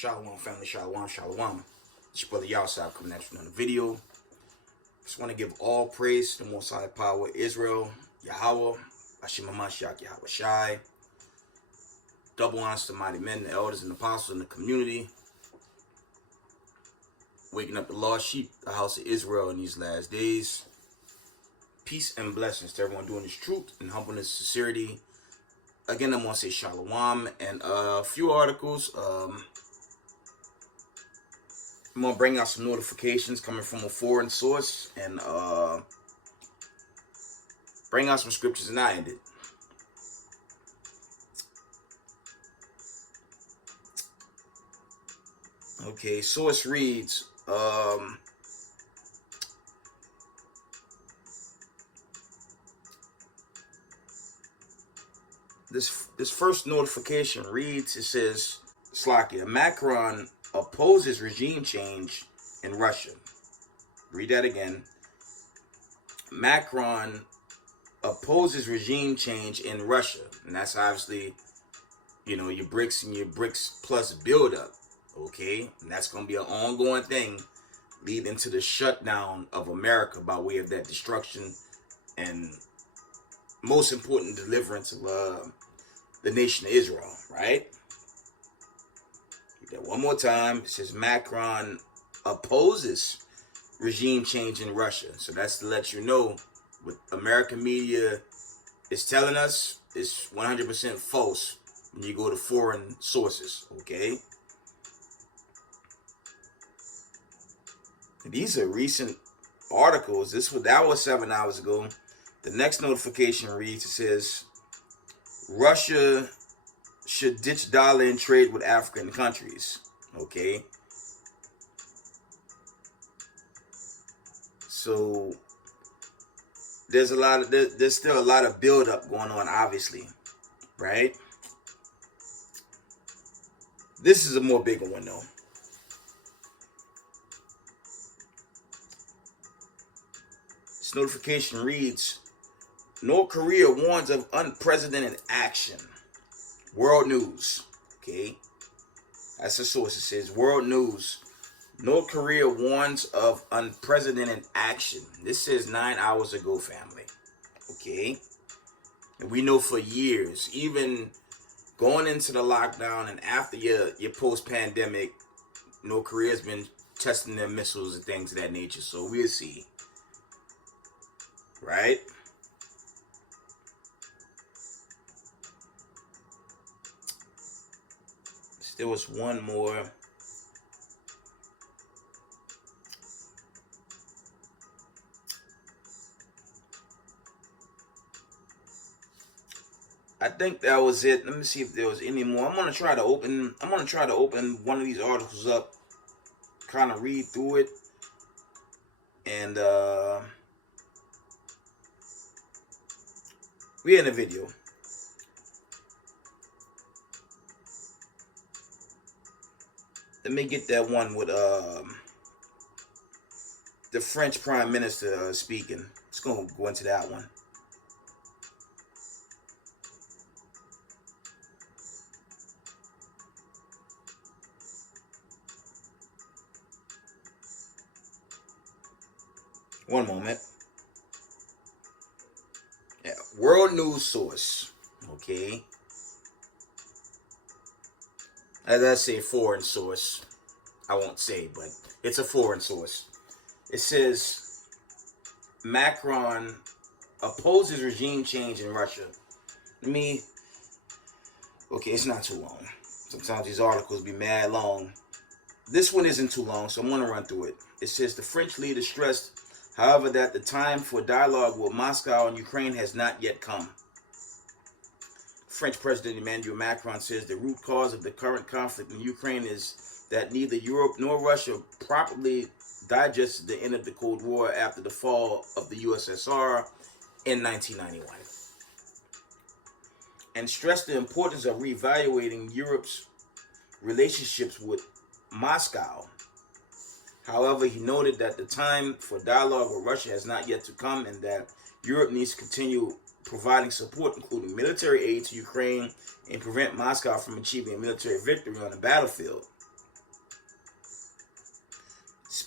Shalom family, shalom, shalom. It's your brother Yahusab coming at you on the video. Just want to give all praise to the Most High Power, Israel, Yahweh, Hashem HaMashiach, Yahweh Shai. Double honors to mighty men, the elders and apostles in the community. Waking up the lost sheep, the house of Israel in these last days. Peace and blessings to everyone doing this truth and humbleness, sincerity. Again, I'm going to say shalom and a few articles. I'm going to bring out some notifications coming from a foreign source and bring out some scriptures and I end it. Okay, source reads, this first notification reads, it says, Slakia, Macron opposes regime change in Russia. Read that again. Macron opposes regime change in Russia. And that's obviously, you know, your BRICS and your BRICS plus buildup. Okay? And that's going to be an ongoing thing leading to the shutdown of America by way of that destruction and most important deliverance of the nation of Israel, right? Read that one more time. It says Macron opposes regime change in Russia. So that's to let you know what American media is telling us is 100% false when you go to foreign sources, okay? These are recent articles. That was 7 hours ago. The next notification reads, it says, Russia should ditch dollar and trade with African countries. Okay. So there's still a lot of buildup going on, obviously. Right? This is a more bigger one though. This notification reads, North Korea warns of unprecedented action. World News. Okay. That's the source. It says World News. North Korea warns of unprecedented action. This says 9 hours ago, family. Okay. And we know for years, even going into the lockdown and after your post-pandemic, North Korea has been testing their missiles and things of that nature. So we'll see. Right? There was one more. I think that was it. Let me see if there was any more. I'm gonna try to open one of these articles up, kind of read through it, and we in a video. Let me get that one with the French Prime Minister speaking. Let's go into that one. One moment. Yeah, World News source. Okay. As I say, foreign source. I won't say, but it's a foreign source. It says, Macron opposes regime change in Russia. Okay, it's not too long. Sometimes these articles be mad long. This one isn't too long, so I'm going to run through it. It says, the French leader stressed, however, that the time for dialogue with Moscow and Ukraine has not yet come. French President Emmanuel Macron says the root cause of the current conflict in Ukraine is that neither Europe nor Russia properly digested the end of the Cold War after the fall of the USSR in 1991, and stressed the importance of reevaluating Europe's relationships with Moscow. However, he noted that the time for dialogue with Russia has not yet to come and that Europe needs to continue providing support, including military aid to Ukraine, and prevent Moscow from achieving a military victory on the battlefield.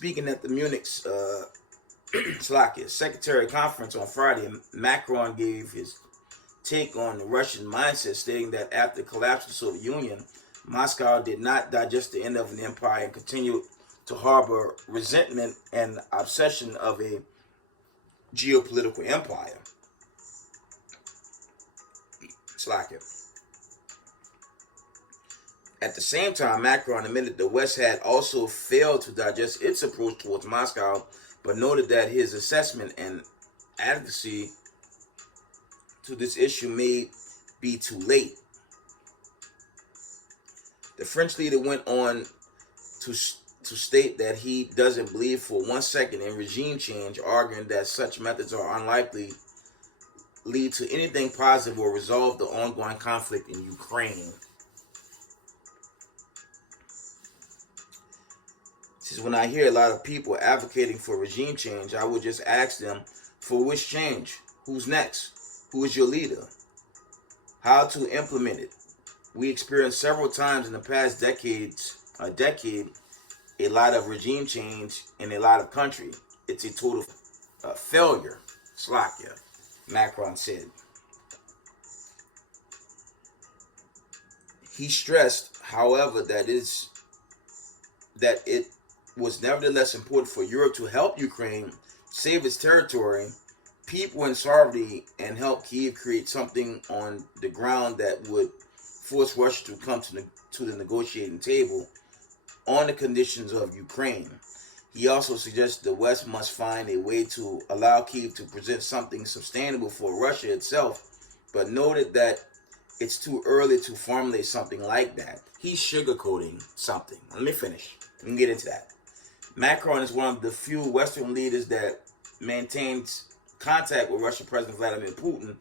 Speaking at the Munich Slovakia Secretary Conference on Friday, Macron gave his take on the Russian mindset, stating that after the collapse of the Soviet Union, Moscow did not digest the end of an empire and continued to harbor resentment and obsession of a geopolitical empire. Slovakia. At the same time, Macron admitted the West had also failed to digest its approach towards Moscow, but noted that his assessment and advocacy to this issue may be too late. The French leader went on to state that he doesn't believe for 1 second in regime change, arguing that such methods are unlikely lead to anything positive or resolve the ongoing conflict in Ukraine. This is when I hear a lot of people advocating for regime change, I would just ask them, for which change? Who's next? Who is your leader? How to implement it? We experienced several times in the past decade, a lot of regime change in a lot of countries. It's a total failure. Slovakia, Macron said. He stressed, however, that it was nevertheless important for Europe to help Ukraine save its territory, people in sovereignty, and help Kyiv create something on the ground that would force Russia to come to the negotiating table on the conditions of Ukraine. He also suggested the West must find a way to allow Kyiv to present something sustainable for Russia itself, but noted that it's too early to formulate something like that. He's sugarcoating something. Let me finish. We can get into that. Macron is one of the few Western leaders that maintains contact with Russian President Vladimir Putin,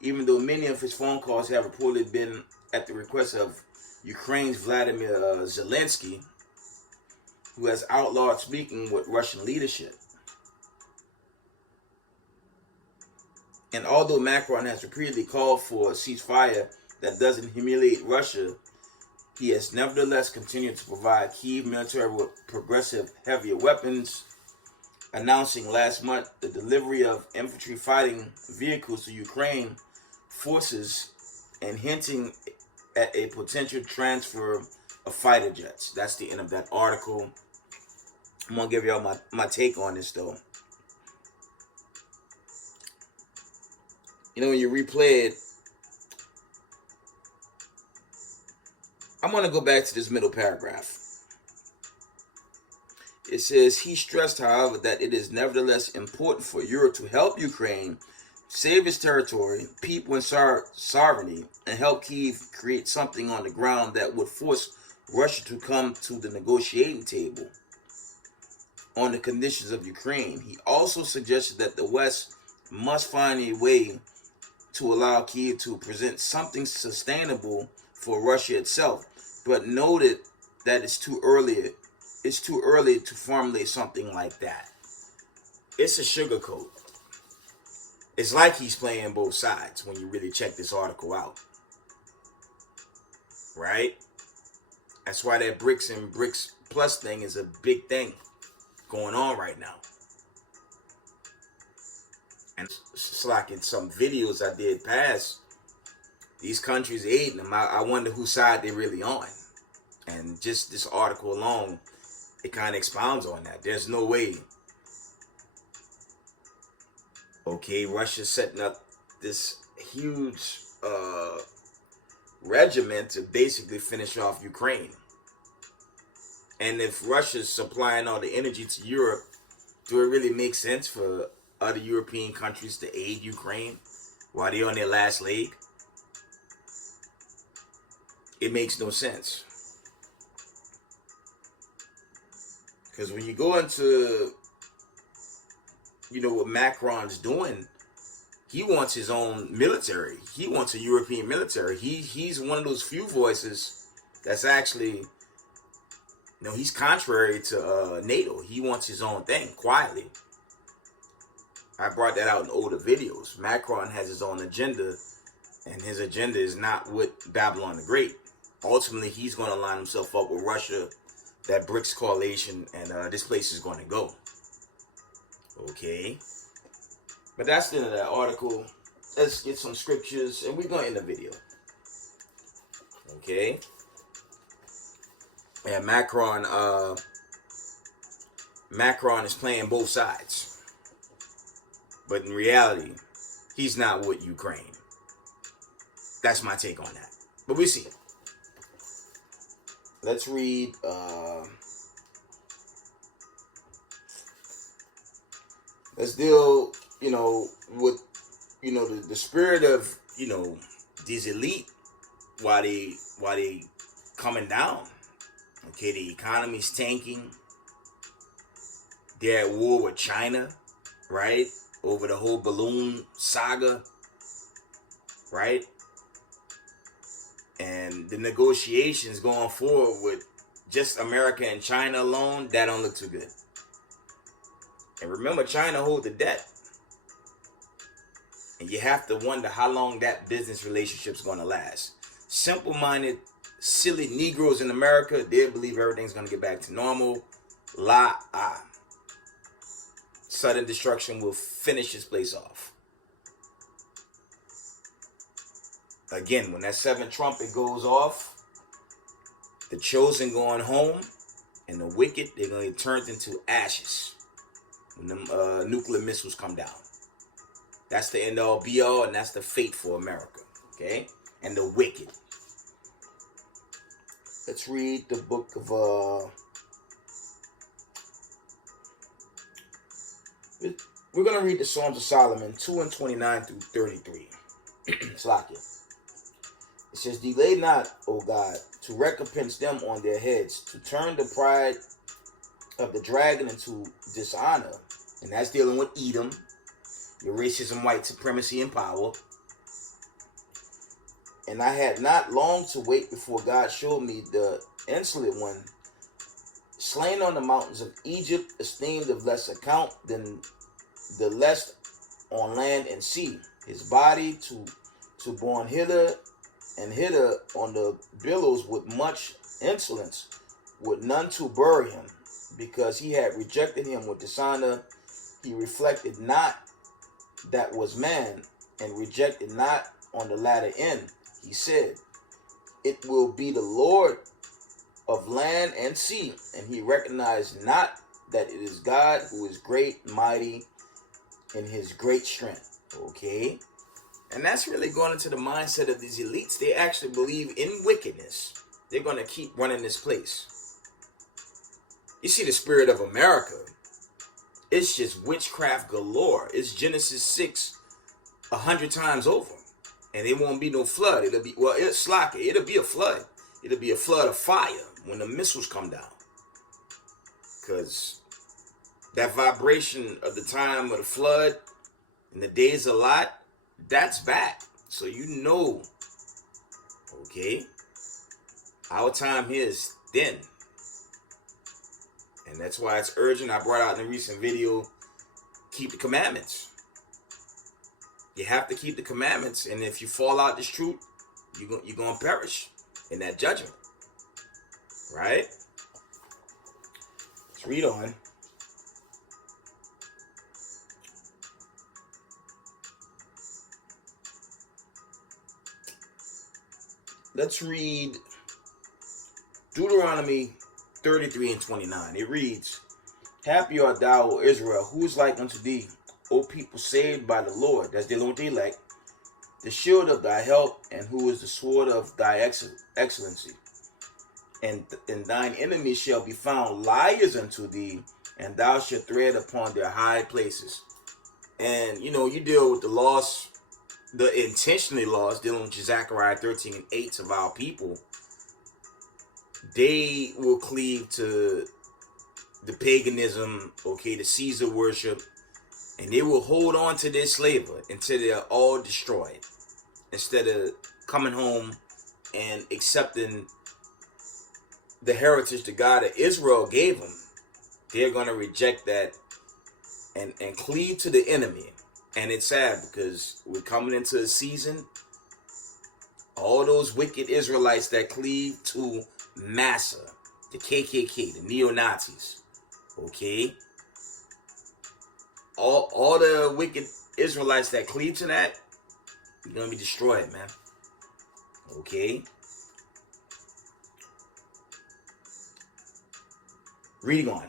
even though many of his phone calls have reportedly been at the request of Ukraine's Vladimir Zelensky, who has outlawed speaking with Russian leadership. And although Macron has repeatedly called for a ceasefire that doesn't humiliate Russia, he has nevertheless continued to provide Kyiv military with progressive heavier weapons, announcing last month the delivery of infantry fighting vehicles to Ukraine forces and hinting at a potential transfer of fighter jets. That's the end of that article. I'm going to give y'all my take on this, though. You know, when you replay it, I'm going to go back to this middle paragraph. It says, he stressed, however, that it is nevertheless important for Europe to help Ukraine save its territory, people, and sovereignty, and help Kyiv create something on the ground that would force Russia to come to the negotiating table on the conditions of Ukraine. He also suggested that the West must find a way to allow Kyiv to present something sustainable for Russia itself, but noted that it's too early to formulate something like that. It's a sugarcoat. It's like he's playing both sides when you really check this article out. Right? That's why that BRICS and BRICS Plus thing is a big thing going on right now. And it's like in some videos I did past, these countries aiding them. I wonder whose side they're really on. And just this article alone, it kind of expounds on that. There's no way. Okay, Russia's setting up this huge regiment to basically finish off Ukraine. And if Russia's supplying all the energy to Europe, do it really make sense for other European countries to aid Ukraine while they're on their last leg? It makes no sense. Because when you go into, what Macron's doing, he wants his own military. He wants a European military. He's one of those few voices that's actually, he's contrary to NATO. He wants his own thing, quietly. I brought that out in older videos. Macron has his own agenda, and his agenda is not with Babylon the Great. Ultimately, he's going to line himself up with Russia that BRICS coalition, and this place is going to go. Okay. But that's the end of that article. Let's get some scriptures, and we're going to end the video. Okay. And Macron is playing both sides. But in reality, he's not with Ukraine. That's my take on that. But we see. Let's read let's deal, with the spirit of, these elite while they coming down. Okay, the economy's tanking. They're at war with China, right? Over the whole balloon saga, right? And the negotiations going forward with just America and China alone, that don't look too good. And remember, China holds the debt. And you have to wonder how long that business relationship's going to last. Simple-minded, silly Negroes in America, they believe everything's going to get back to normal. Sudden destruction will finish this place off. Again, when that seventh trumpet goes off, the chosen going home, and the wicked, they're going to get turned into ashes when the nuclear missiles come down. That's the end all be all, and that's the fate for America. Okay? And the wicked. Let's read the book of we're going to read the Psalms of Solomon 2:29 through 33. Slakia. It says, delay not, O God, to recompense them on their heads, to turn the pride of the dragon into dishonor. And that's dealing with Edom, your racism, white supremacy, and power. And I had not long to wait before God showed me the insolent one, slain on the mountains of Egypt, esteemed of less account than the less on land and sea. His body to borne hither and hither on the billows with much insolence, with none to bury him, because he had rejected him with dishonor. He reflected not that was man, and rejected not on the latter end. He said, it will be the Lord of land and sea, and he recognized not that it is God who is great, mighty, in his great strength. Okay? And that's really going into the mindset of these elites. They actually believe in wickedness. They're going to keep running this place. You see the spirit of America. It's just witchcraft galore. It's Genesis 6 100 times over. And it won't be no flood. It'll be a flood. It'll be a flood of fire when the missiles come down. Because that vibration of the time of the flood and the days of Lot, that's back. So okay, our time here is thin. And that's why it's urgent. I brought out in a recent video, keep the commandments. You have to keep the commandments. And if you fall out this truth, you're going to perish in that judgment. Right? Let's read on. Let's read Deuteronomy 33 and 29. It reads, happy art thou, O Israel, who is like unto thee, O people saved by the Lord, that's dealing with the elect, the shield of thy help, and who is the sword of thy excellency. And thine enemies shall be found liars unto thee, and thou shalt tread upon their high places. And, you deal with the loss, the intentionally lost, dealing with Zechariah 13 and 8 of our people. They will cleave to the paganism, okay, the Caesar worship, and they will hold on to their slavery until they're all destroyed, instead of coming home and accepting the heritage that God of Israel gave them. They're going to reject that and cleave to the enemy. And it's sad because we're coming into a season, all those wicked Israelites that cleave to Massa, the KKK, the neo-Nazis. Okay? All the wicked Israelites that cleave to that, you're going to be destroyed, man. Okay? Reading on.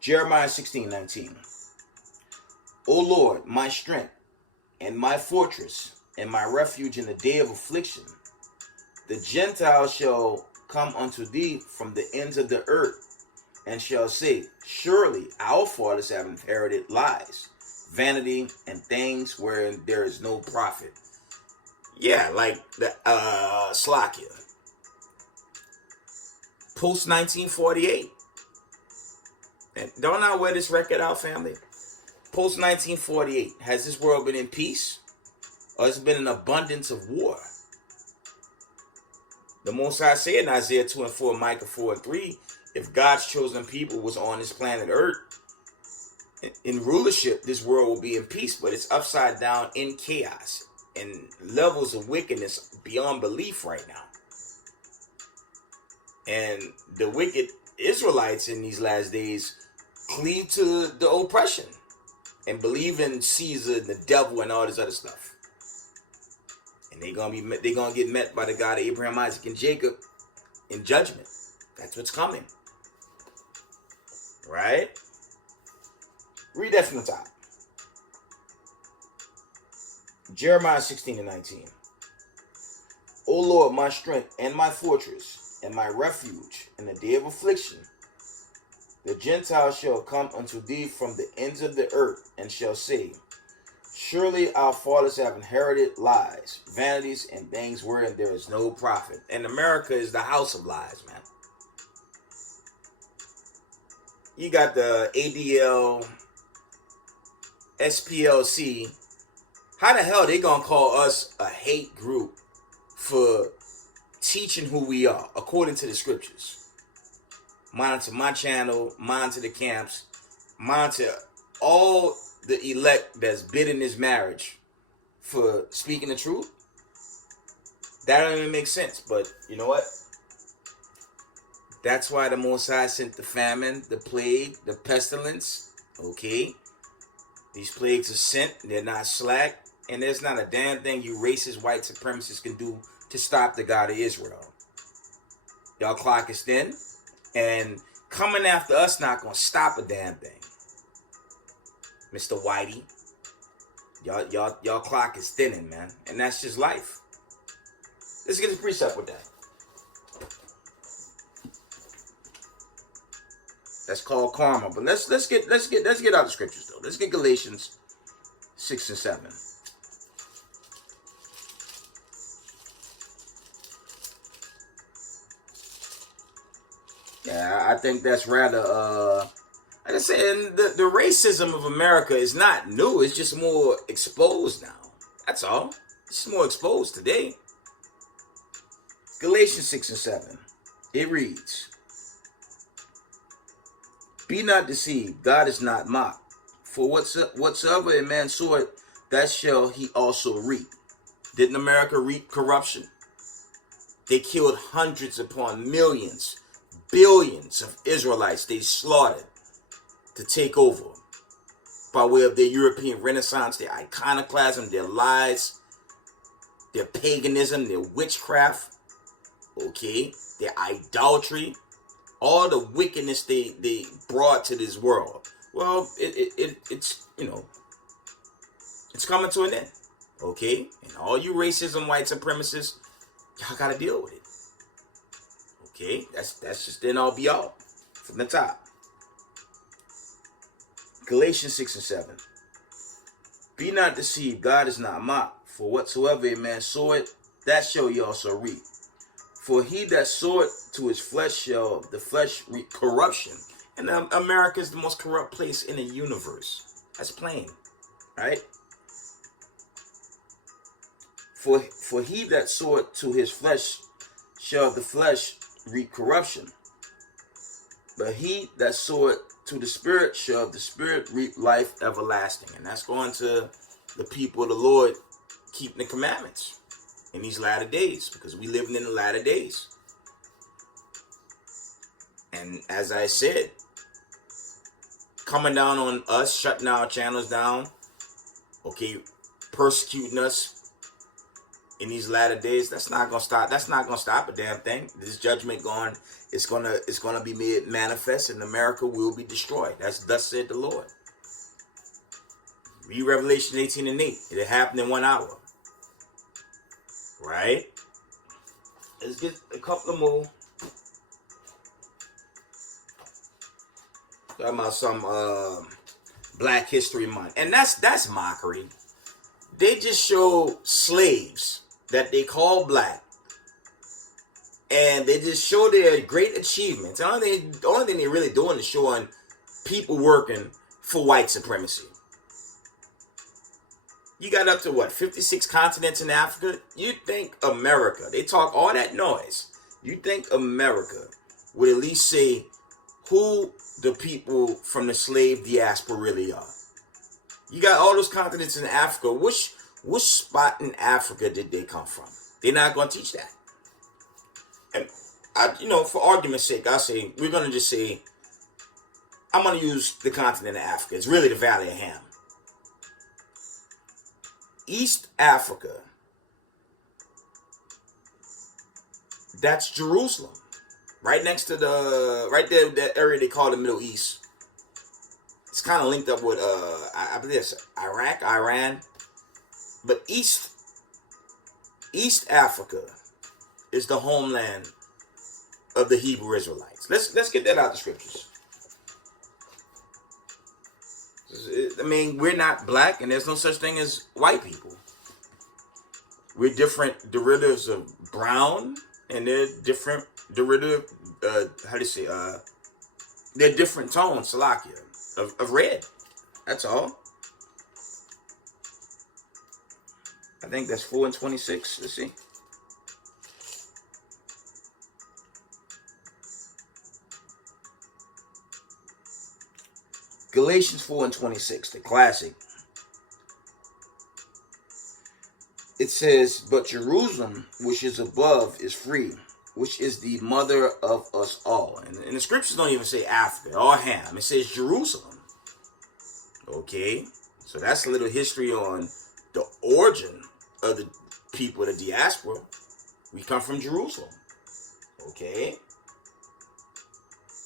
Jeremiah 16:19. O Lord, my strength, and my fortress, and my refuge in the day of affliction, the Gentiles shall come unto thee from the ends of the earth, and shall say, surely our fathers have inherited lies, vanity, and things wherein there is no profit. Yeah, like the Slovakia. Post 1948. And don't I wear this record out, family? Post 1948, has this world been in peace? Or has it been an abundance of war? The Most High said in Isaiah 2:4, Micah 4:3, if God's chosen people was on this planet Earth, in rulership, this world will be in peace, but it's upside down in chaos and levels of wickedness beyond belief right now. And the wicked Israelites in these last days cleave to the oppression and believe in Caesar and the devil and all this other stuff. And they're gonna get met by the God of Abraham, Isaac, and Jacob in judgment. That's what's coming. Right? Read that from the top. Jeremiah 16:19. O Lord, my strength and my fortress, and my refuge in the day of affliction, the Gentiles shall come unto thee from the ends of the earth, and shall say, surely our fathers have inherited lies, vanities, and things wherein there is no profit. And America is the house of lies, man. You got the ADL, SPLC. How the hell they gonna call us a hate group for teaching who we are according to the scriptures? Monitor my channel, monitor the camps, monitor all the elect that's bidding this marriage for speaking the truth. That don't even make sense. But you know what? That's why the Most High sent the famine, the plague, the pestilence. Okay? These plagues are sent. They're not slack. And there's not a damn thing you racist white supremacists can do to stop the God of Israel. Y'all clock is thin. And coming after us not going to stop a damn thing. Mr. Whitey. Y'all clock is thinning, man. And that's just life. Let's get the precept with that. That's called karma. But let's get out the scriptures though. Let's get Galatians 6 and 7. Yeah, I think that's rather like I said, the racism of America is not new. It's just more exposed now. That's all. It's more exposed today. Galatians 6 and 7. It reads, be not deceived, God is not mocked. For whatsoever a man soweth, that shall he also reap. Didn't America reap corruption? They killed hundreds upon millions, billions of Israelites they slaughtered to take over by way of their European Renaissance, their iconoclasm, their lies, their paganism, their witchcraft, okay, their idolatry, all the wickedness they brought to this world. Well, it's it's coming to an end, okay? And all you racism, white supremacists, y'all gotta deal with it. Okay, that's just then all be all from the top. Galatians 6 and 7. Be not deceived, God is not mocked. For whatsoever a man soweth, that shall he also reap. For he that soweth to his flesh shall the flesh reap corruption. And America is the most corrupt place in the universe. That's plain, right? For he that soweth to his flesh shall the flesh reap corruption. But he that soweth to the Spirit shall the Spirit reap life everlasting. And that's going to the people of the Lord keeping the commandments in these latter days, because we living in the latter days. And as I said, coming down on us, shutting our channels down, okay, persecuting us in these latter days, that's not gonna stop. That's not gonna stop a damn thing. This judgment it's gonna be made manifest, and America will be destroyed. That's thus said the Lord. Read Revelation 18:8. It happened in 1 hour. Right? Let's get a couple of more. Talking about some Black History Month. And that's mockery. They just show slaves that they call black. And they just show their great achievements. The only thing they're really doing is showing people working for white supremacy. You got up to what, 56 continents in Africa? You think America, they talk all that noise. You think America would at least say who the people from the slave diaspora really are? You got all those continents in Africa. Which spot in Africa did they come from? They're not going to teach that. And for argument's sake, I say we're going to just say I'm going to use the continent of Africa. It's really the Valley of Ham. East Africa, that's Jerusalem. Right next to right there, that area they call the Middle East. It's kind of linked up with, I believe it's Iraq, Iran. But East Africa is the homeland of the Hebrew Israelites. Let's get that out of the scriptures. I mean, we're not black, and there's no such thing as white people. We're different derivatives of brown, and they're different derivative. They're different tones, Salakia, of red. That's all. I think that's 4 and 26. Let's see. Galatians 4 and 26, the classic. It says, but Jerusalem, which is above, is free, which is the mother of us all. And the scriptures don't even say Africa or Ham. It says Jerusalem. Okay? So that's a little history on the origin of the people of the diaspora. We come from Jerusalem. Okay?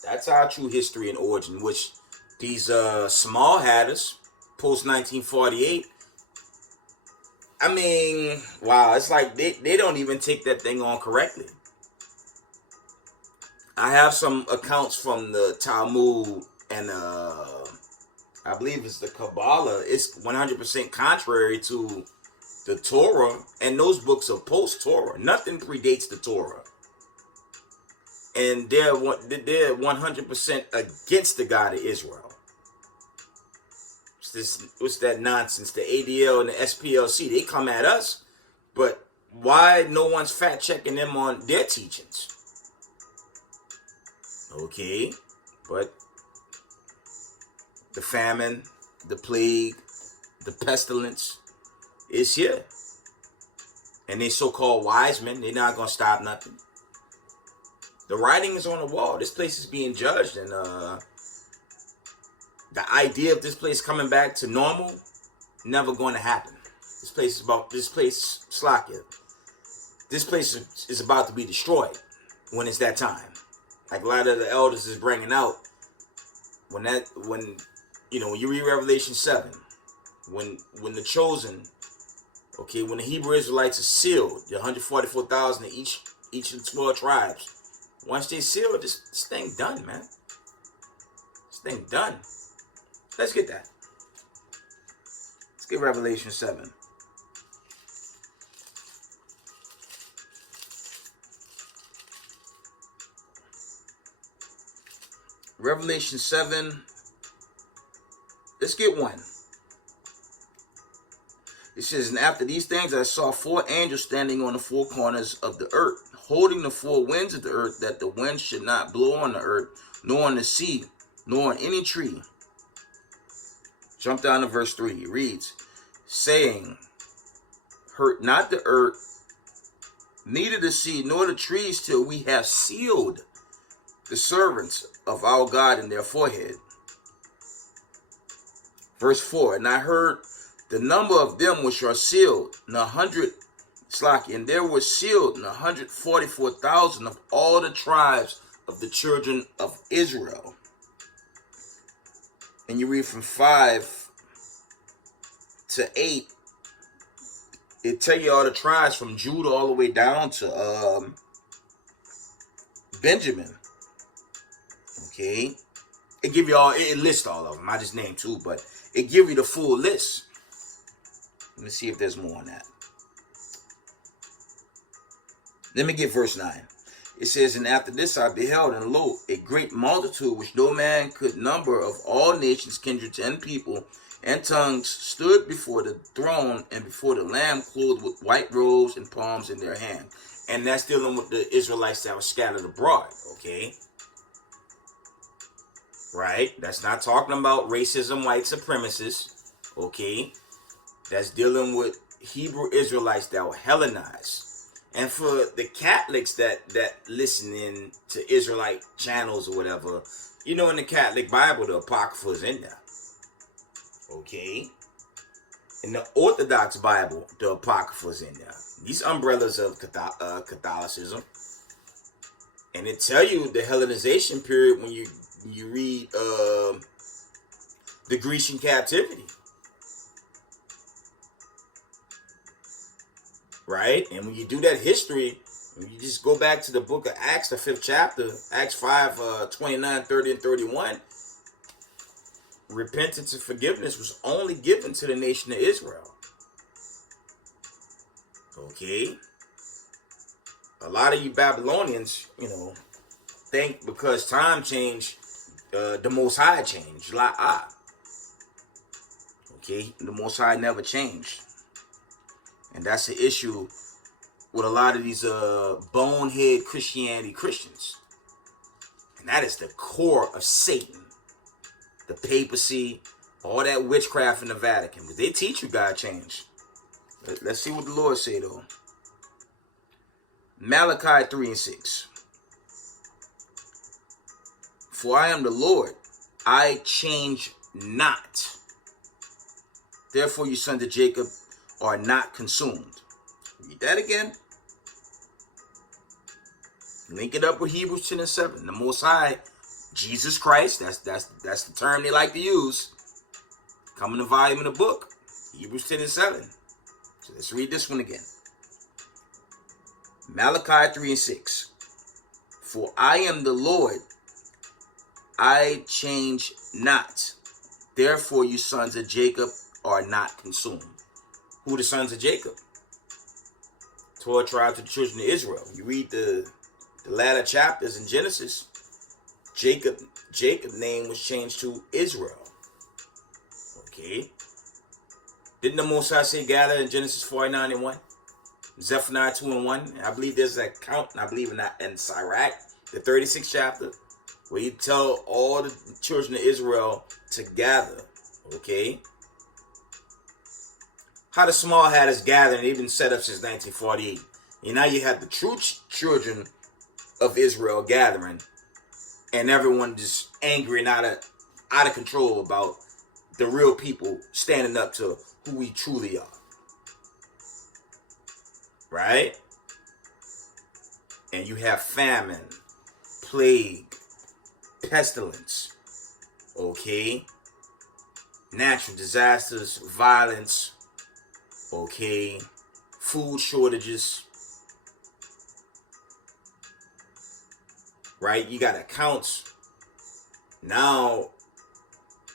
That's our true history and origin, which these small hatters, post 1948, I mean, wow, it's like they don't even take that thing on correctly. I have some accounts from the Talmud and I believe it's the Kabbalah. It's 100% contrary to the Torah, and those books are post-Torah. Nothing predates the Torah. And they're 100% against the God of Israel. What's that nonsense? The ADL and the SPLC, they come at us, but why no one's fact checking them on their teachings? Okay, but the famine, the plague, the pestilence is here. And they so-called wise men, they're not going to stop nothing. The writing is on the wall. This place is being judged, and the idea of this place coming back to normal, never going to happen. This place, Slakia, this place is about to be destroyed when it's that time. Like a lot of the elders is bringing out, when you read Revelation 7, when the chosen, okay, when the Hebrew Israelites are sealed, the 144,000 of each of the 12 tribes, once they sealed, this thing done, man. This thing done. Let's get that. Let's get Revelation 7. Revelation 7. Let's get 1. It says, and after these things I saw 4 angels standing on the 4 corners of the earth, holding the 4 winds of the earth, that the wind should not blow on the earth, nor on the sea, nor on any tree. Jump down to verse 3. It reads, saying, hurt not the earth, neither the sea, nor the trees, till we have sealed the servants of our God in their forehead. Verse 4, and I heard the number of them which are sealed, and there were sealed 144,000 of all the tribes of the children of Israel. And you read from 5 to 8, it tell you all the tribes from Judah all the way down to Benjamin. Okay, it give you all, it lists all of them. I just named 2, but it give you the full list. Let me see if there's more on that. Let me get verse 9. It says, and after this I beheld, and lo, a great multitude which no man could number, of all nations, kindreds, and people, and tongues, stood before the throne and before the Lamb, clothed with white robes and palms in their hand. And that's dealing with the Israelites that were scattered abroad, okay? Right? That's not talking about racism, white supremacists, okay? That's dealing with Hebrew Israelites that were Hellenized. And for the Catholics that listen in to Israelite channels or whatever, you know, in the Catholic Bible, the Apocrypha is in there. Okay? In the Orthodox Bible, the Apocrypha is in there. These umbrellas of Catholicism. And it tell you the Hellenization period when you read the Grecian captivity. Right? And when you do that history, when you just go back to the book of Acts, the 5th chapter, Acts 5, 29, 30, and 31, repentance and forgiveness was only given to the nation of Israel. Okay? A lot of you Babylonians, you know, think because time changed, the Most High changed. Okay? The Most High never changed. And that's the issue with a lot of these bonehead Christians. And that is the core of Satan. The papacy, all that witchcraft in the Vatican. But they teach you God changed. Let's see what the Lord say though. Malachi 3 and 6. For I am the Lord, I change not. Therefore you sons of Jacob are not consumed. Read that again. Link it up with Hebrews 10 and 7. The Most High, Jesus Christ, that's the term they like to use. Come in the volume of the book. Hebrews 10 and 7. So let's read this one again. Malachi 3 and 6. For I am the Lord, I change not. Therefore you sons of Jacob are not consumed. Who are the sons of Jacob? 12 tribes of the children of Israel. You read the latter chapters in Genesis. Jacob's name was changed to Israel. Okay. Didn't the Most High say gather in Genesis 49 and 1? Zephaniah 2 and 1. I believe there's an account, and I believe in Sirach, the 36th chapter, where you tell all the children of Israel to gather. Okay. How the small hatters gather, and they've been set up since 1948. And now you have the true children of Israel gathering, and everyone just angry and out of control about the real people standing up to who we truly are. Right? And you have famine, plague, pestilence, okay? Natural disasters, violence, okay, food shortages, right? You got accounts. Now,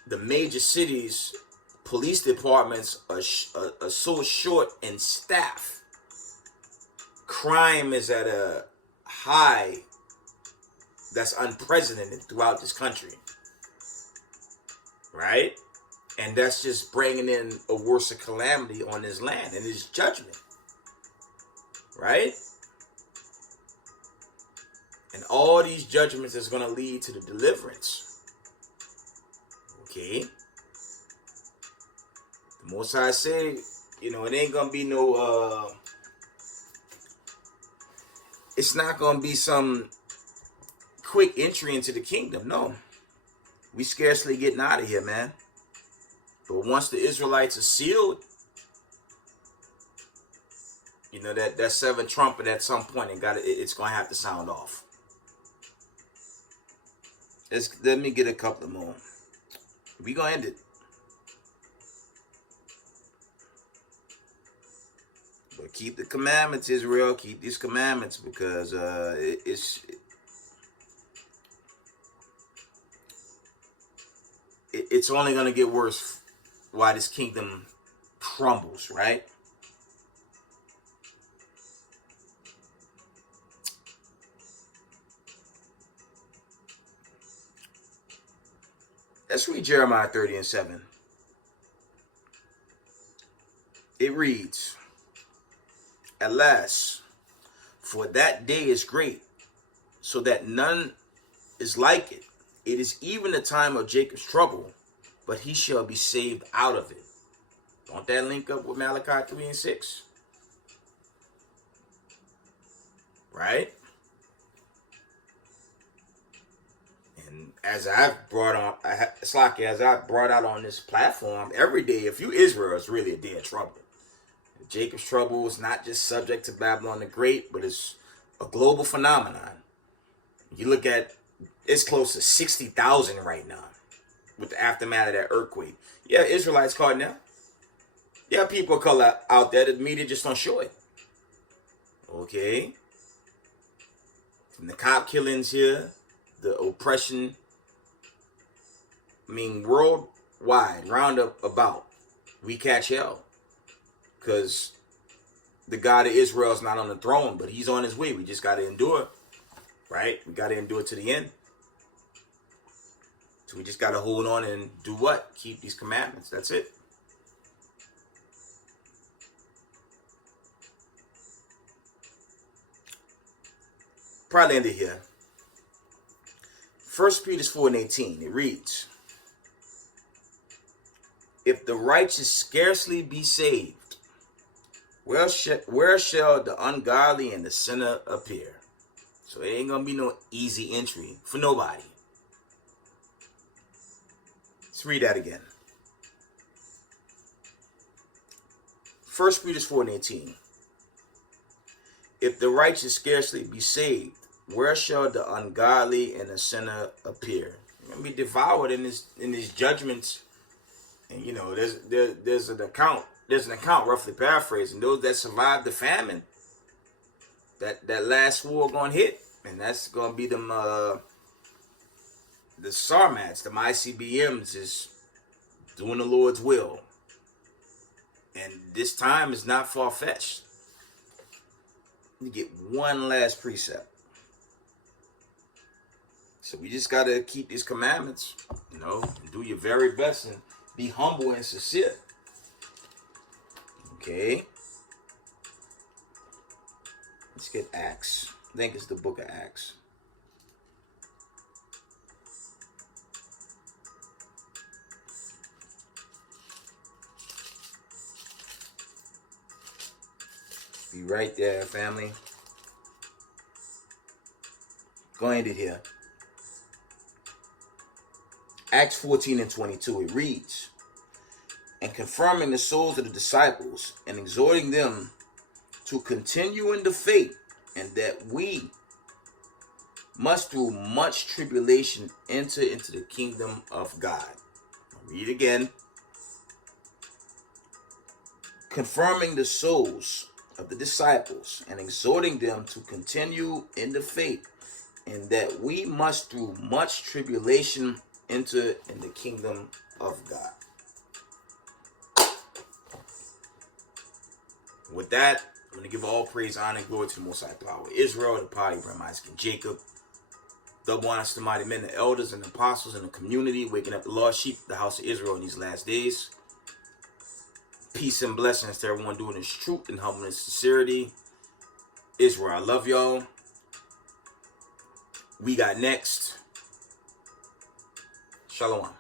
the major cities, police departments are so short in staff. Crime is at a high that's unprecedented throughout this country, right? And that's just bringing in a worse calamity on this land and his judgment. Right? And all these judgments is going to lead to the deliverance. Okay? The Most High say, you know, it ain't going to be no, it's not going to be some quick entry into the kingdom. No, we scarcely getting out of here, man. But once the Israelites are sealed, you know, that seventh trumpet at some point, it's going to have to sound off. Let me get a couple more. We going to end it. But keep the commandments, Israel. Keep these commandments, because it's only going to get worse while this kingdom crumbles, right? Let's read Jeremiah 30:7. It reads, "Alas, for that day is great, so that none is like it. It is even the time of Jacob's trouble, but he shall be saved out of it." Don't that link up with Malachi 3:6? Right? And as I've brought out on this platform, every day, if you Israel, is really a day of trouble. Jacob's trouble is not just subject to Babylon the Great, but it's a global phenomenon. You look at, it's close to 60,000 right now with the aftermath of that earthquake. Yeah, Israelites caught now. Yeah, people of color out there. The media just don't show it. Okay. From the cop killings here, the oppression, worldwide, round up about, we catch hell. Because the God of Israel is not on the throne, but he's on his way. We just got to endure, right? We got to endure to the end. So we just got to hold on and do what? Keep these commandments. That's it. Probably end it here. 1 Peter 4:18, it reads, "If the righteous scarcely be saved, where shall the ungodly and the sinner appear?" So it ain't going to be no easy entry for nobody. Let's read that again. 1 Peter 4:18. "If the righteous scarcely be saved, where shall the ungodly and the sinner appear?" You're going to be devoured in these judgments. And you know, there's an account roughly paraphrasing, those that survived the famine, that last war going to hit, and that's going to be them the Sarmats, the ICBMs, is doing the Lord's will. And this time is not far-fetched. You get one last precept. So we just got to keep these commandments, you know, and do your very best and be humble and sincere. Okay. Let's get Acts. I think it's the book of Acts. Be right there, family. Go ahead here. Acts 14:22, it reads, "And confirming the souls of the disciples, and exhorting them to continue in the faith, and that we must through much tribulation enter into the kingdom of God." I'll read again. "Confirming the souls of the disciples, and exhorting them to continue in the faith, and that we must through much tribulation enter in the kingdom of God." With that, I'm going to give all praise, honor, and glory to the Most High Power, Israel, the power of Abraham, Isaac, and Jacob. Double honors to mighty men, the elders, and the apostles in the community, waking up the lost sheep, the house of Israel in these last days. Peace and blessings to everyone doing this truth and humbleness and sincerity. Israel, I love y'all. We got next. Shalom.